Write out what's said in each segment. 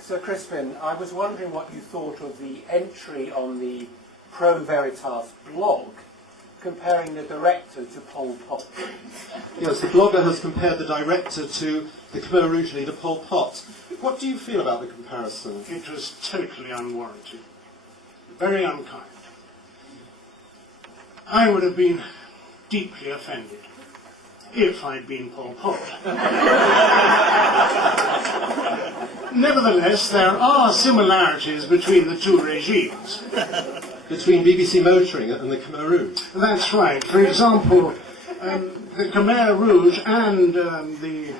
Sir Crispin, I was wondering what you thought of the entry on the Pro Veritas blog comparing the director to Pol Pot. Yes, the blogger has compared the director to the Khmer Rouge leader Pol Pot. What do you feel about the comparison? It was totally unwarranted, very unkind. I would have been deeply offended if I'd been Pol Pot. Nevertheless, there are similarities between the two regimes. Between BBC Motoring and the Khmer Rouge? That's right. For example, the Khmer Rouge and the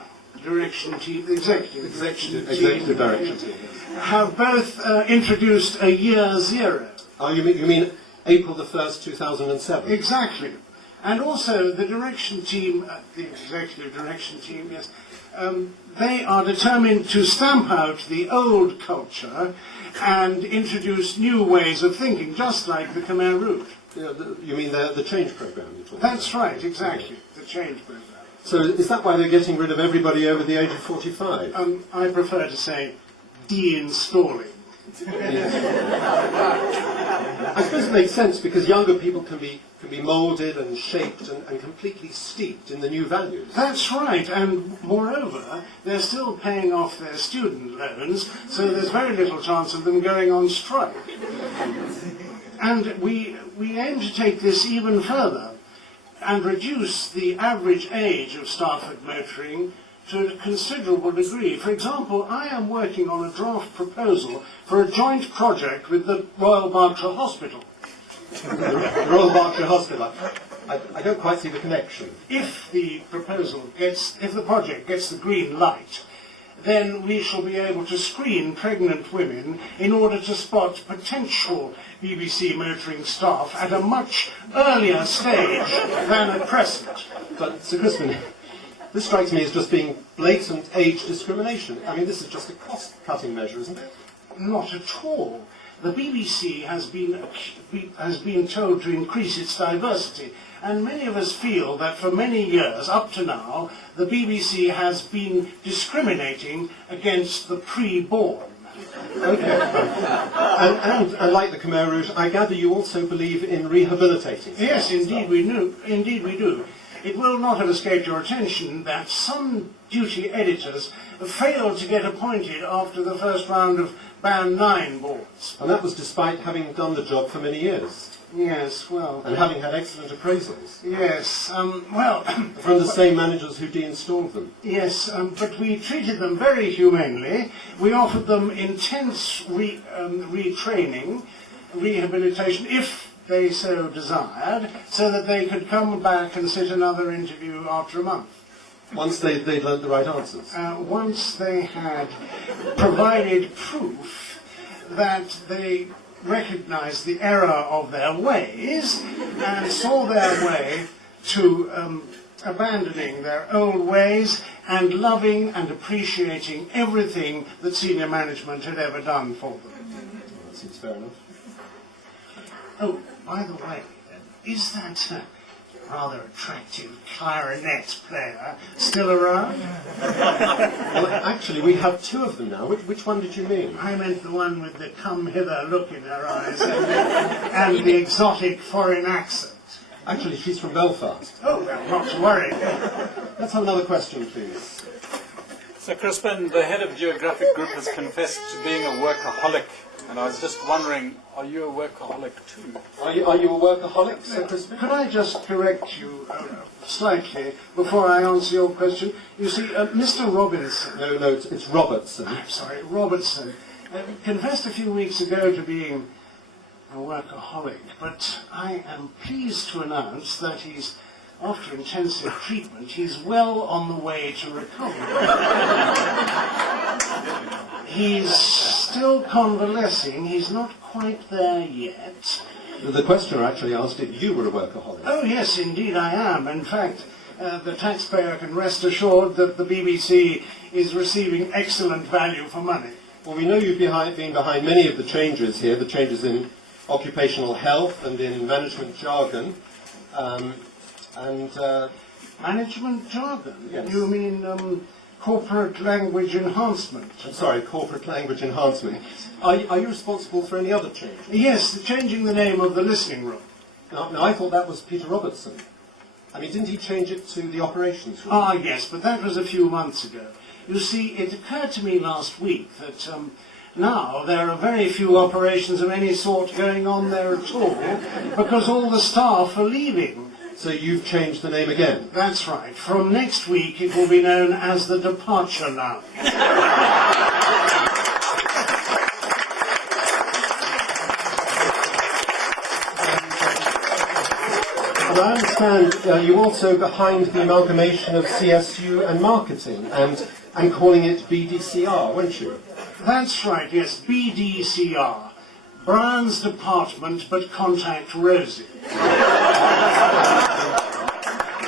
direction team, the executive direction team, have both introduced a year zero. Oh, you mean April the 1st, 2007? Exactly. And also the direction team, the executive direction team, yes, they are determined to stamp out the old culture and introduce new ways of thinking, just like the Khmer Rouge. Yeah, you mean the change programme you're talking That's about? right, exactly, the change programme. So is that why they're getting rid of everybody over the age of 45? I prefer to say de-installing. I suppose it makes sense because younger people can be moulded and shaped and completely steeped in the new values. That's right, and moreover, they're still paying off their student loans, so there's very little chance of them going on strike. And we aim to take this even further and reduce the average age of staff at Motoring to a considerable degree. For example, I am working on a draft proposal for a joint project with the Royal Berkshire Hospital. The Royal Berkshire Hospital. I don't quite see the connection. If the project gets the green light, then we shall be able to screen pregnant women in order to spot potential BBC Motoring staff at a much earlier stage than at present. But, Sir Crispin, this strikes me as just being blatant age discrimination. I mean, this is just a cost-cutting measure, isn't it? Not at all. The BBC has been told to increase its diversity, and many of us feel that for many years, up to now, the BBC has been discriminating against the pre-born. Okay. And like the Khmer Rouge, I gather you also believe in rehabilitating. Yes, indeed we do. Indeed we do. It will not have escaped your attention that some duty editors failed to get appointed after the first round of Band 9 boards. And that was despite having done the job for many years. Yes, well... And having had excellent appraisals. Yes, well... From the same managers who de-installed them. Yes, but we treated them very humanely. We offered them intense retraining, rehabilitation, if they so desired, so that they could come back and sit another interview after a month. Once they'd learnt the right answers? Once they had provided proof that they recognised the error of their ways and saw their way to abandoning their old ways and loving and appreciating everything that senior management had ever done for them. That seems fair enough. Oh, by the way, is that rather attractive clarinet player still around? Well, actually, we have two of them now. Which one did you mean? I meant the one with the come-hither look in her eyes and the exotic foreign accent. Actually, she's from Belfast. Oh, well, not to worry. Let's have another question, please. So, Crispin, the head of Geographic Group has confessed to being a workaholic, and I was just wondering, are you a workaholic too? Are you a workaholic, Sir Crispin? Could I just correct you slightly before I answer your question? You see, Mr. Robinson... No, it's Robertson. I'm sorry, Robertson confessed a few weeks ago to being a workaholic, but I am pleased to announce that he's, after intensive treatment, he's well on the way to recovery. He's still convalescing, he's not quite there yet. The questioner actually asked if you were a workaholic. Oh yes, indeed I am. In fact, the taxpayer can rest assured that the BBC is receiving excellent value for money. Well, we know you've been behind many of the changes here, the changes in occupational health and in management jargon. Management jargon? Yes. You mean corporate language enhancement. I'm sorry, corporate language enhancement. Are you responsible for any other change? Yes, changing the name of the listening room. No, I thought that was Peter Robertson. I mean, didn't he change it to the operations room? Ah, yes, but that was a few months ago. You see, it occurred to me last week that now there are very few operations of any sort going on there at all because all the staff are leaving. So you've changed the name again? That's right. From next week it will be known as the Departure Lounge. And I understand you're also behind the amalgamation of CSU and marketing and calling it BDCR, weren't you? That's right, yes, BDCR. Brian's department, but contact Rosie.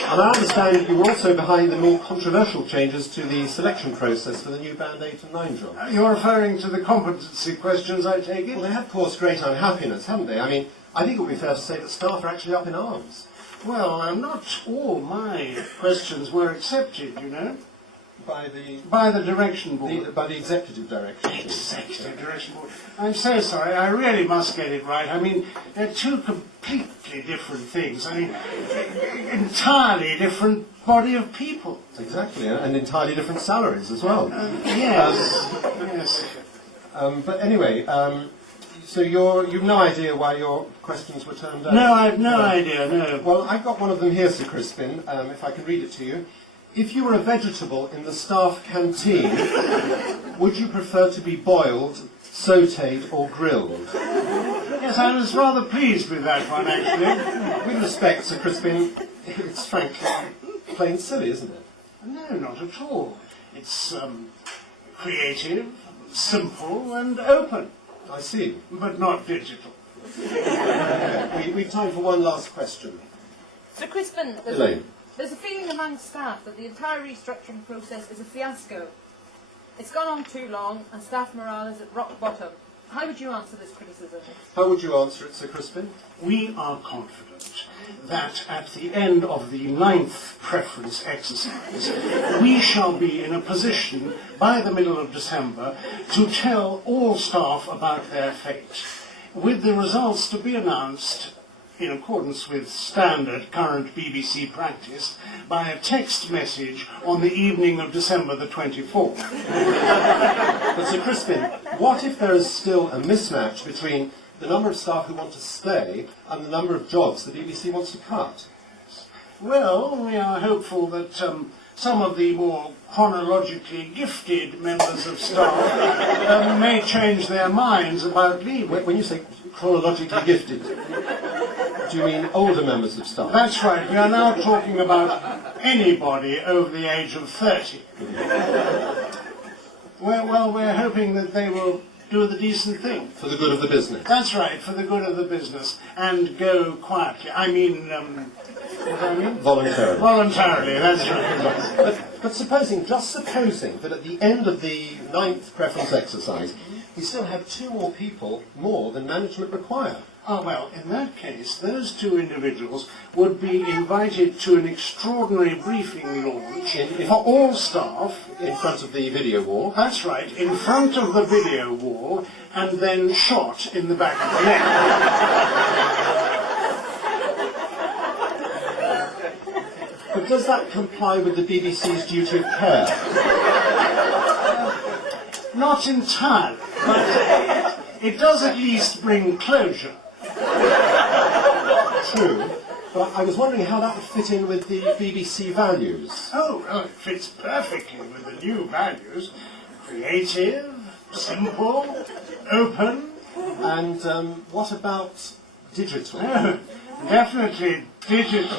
And I understand you were also behind the more controversial changes to the selection process for the new Band 8 and 9 job. You're referring to the competency questions, I take it? Well, they have caused great unhappiness, haven't they? I mean, I think it would be fair to say that staff are actually up in arms. Well, not all my questions were accepted, you know. By the direction board. by the executive direction. Executive direction board. I'm so sorry, I really must get it right. I mean, they're two completely different things. I mean, entirely different body of people. Exactly, and entirely different salaries as well. Yes. But anyway, so you've no idea why your questions were turned down? No, I've no idea, no. Well, I've got one of them here, Sir Crispin, if I can read it to you. If you were a vegetable in the staff canteen, would you prefer to be boiled, sautéed or grilled? Yes, I was rather pleased with that one, actually. With respect, Sir Crispin, it's frankly plain silly, isn't it? No, not at all. It's creative, simple and open. I see. But not digital. We've time for one last question. Sir Crispin, Elaine. there's a feeling among staff that the entire restructuring process is a fiasco. It's gone on too long and staff morale is at rock bottom. How would you answer this criticism? How would you answer it, Sir Crispin? We are confident that at the end of the 9th preference exercise, we shall be in a position by the middle of December to tell all staff about their fate, with the results to be announced in accordance with standard current BBC practice by a text message on the evening of December the 24th. But Sir Crispin, what if there is still a mismatch between the number of staff who want to stay and the number of jobs the BBC wants to cut? Well, we are hopeful that some of the more chronologically gifted members of staff may change their minds about leaving. When you say chronologically gifted, do you mean older members of staff? That's right. We are now talking about anybody over the age of 30. Well, we're hoping that they will do the decent thing. For the good of the business? That's right, for the good of the business. And go quietly. What do I mean? Voluntarily. Voluntarily, that's right. But just supposing that at the end of the 9th preference exercise, we still have 2 more people more than management require. Oh, well, in that case, those 2 individuals would be invited to an extraordinary briefing launch for all staff. In front of the video wall. That's right, in front of the video wall, and then shot in the back of the neck. But does that comply with the BBC's duty of care? Not entirely, but it does at least bring closure. True, but I was wondering how that would fit in with the BBC values. Oh, well, it fits perfectly with the new values. Creative, simple, open. And what about digital? Oh, definitely digital.